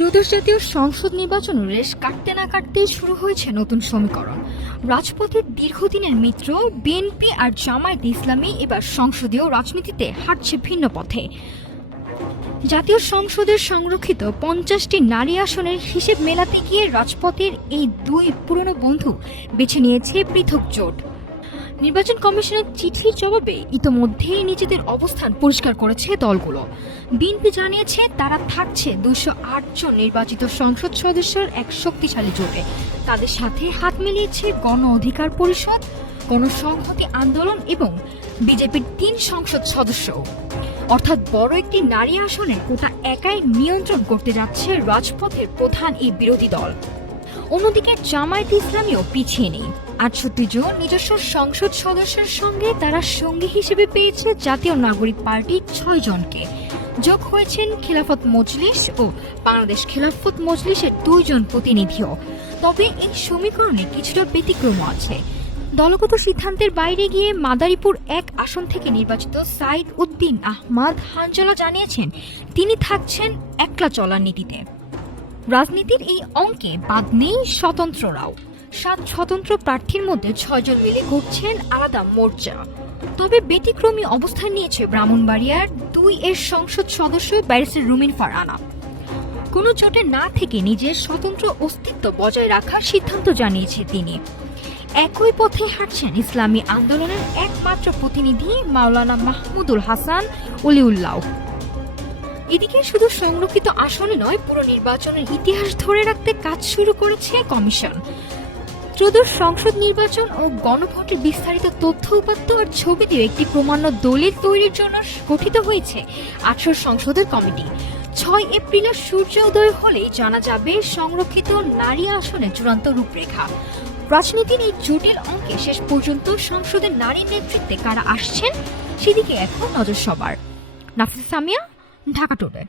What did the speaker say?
ত্রয়োদশ জাতীয় সংসদ নির্বাচন রেশ কাটতে না কাটতেই শুরু হয়েছে নতুন সমীকরণ। রাজপথের দীর্ঘদিনের মিত্র বিএনপি আর জামায়াতে ইসলামী এবার সংসদীয় রাজনীতিতে হাঁটছে ভিন্ন পথে। জাতীয় সংসদের সংরক্ষিত 50টি নারী আসনের হিসেব মেলাতে গিয়ে রাজপথের এই দুই পুরনো বন্ধু বেছে নিয়েছে পৃথক জোট। নির্বাচন কমিশনের চিঠির জবাবে ইতোমধ্যেই নিজেদের অবস্থান পরিষ্কার করেছে দলগুলো। বিএনপি জানিয়েছে তারা থাকছে 208 জন নির্বাচিত সংসদ সদস্যের এক শক্তিশালী জোটে। তাদের সাথে হাত মিলিয়েছে গণ অধিকার পরিষদ, গণসংহতি আন্দোলন এবং বিজেপির 3 সংসদ সদস্য। অর্থাৎ বড় একটি নারী আসনের কোটা একাই নিয়ন্ত্রণ করতে যাচ্ছে রাজপথের প্রধান এই বিরোধী দল। অন্যদিকে জামায়াতে ইসলামীও পিছিয়ে নেই। 68 জন নিজস্ব সংসদ সদস্যের সঙ্গে তারা সঙ্গী হিসেবে পেয়েছে জাতীয় নাগরিক পার্টির 6 জনকে। যোগ হয়েছেন খিলাফত মজলিস ও বাংলাদেশ খিলাফত মজলিসের 2 জন প্রতিনিধিও। তবে এই সমীকরণে কিছুটা ব্যতিক্রম আছে। দলগত সিদ্ধান্তের বাইরে গিয়ে মাদারীপুর 1 আসন থেকে নির্বাচিত সাইদ উদ্দিন আহমদ হানজলা জানিয়েছেন তিনি থাকছেন একলা চলার নীতিতে। রাজনীতির এই অঙ্কে বাদ নেই স্বতন্ত্ররাও। 7 স্বতন্ত্র প্রার্থীর মধ্যে 6 জন মিলে করছেন আলাদা মোর্চা। তবে ব্যতিক্রমী অবস্থান নিয়েছে ব্রাহ্মণবাড়িয়ার 2 এর সংসদ সদস্য ব্যারিস্টার রুমিন ফারহানা। কোনো জোটে না থেকে নিজের স্বতন্ত্র অস্তিত্ব বজায় রাখার সিদ্ধান্ত জানিয়েছে তিনি। একই পথে হাঁটছেন ইসলামী আন্দোলনের একমাত্র প্রতিনিধি মাওলানা মাহমুদুল হাসান অলিউল্লাহ। এদিকে শুধু সংরক্ষিত আসনে নয়, পুরো নির্বাচনের ইতিহাস ধরে রাখতে কাজ শুরু করেছে কমিশন। ত্রয়োদশ সংসদ নির্বাচন ও গণভোটের বিস্তারিত তথ্য উপাত্ত আর ছবি দিয়ে একটি প্রমাণ্য দলিল তৈরির জন্য গঠিত হয়েছে 18 সংসদের কমিটি। 6 এপ্রিলের সূর্য উদয় হলেই জানা যাবে সংরক্ষিত নারী আসনের চূড়ান্ত রূপরেখা। রাজনীতির এই জটিল অঙ্কে শেষ পর্যন্ত সংসদের নারী নেতৃত্বে কারা আসছেন সেদিকে এখন নজর সবার। নাফিসা সামিয়া, ঢাকা টুডে।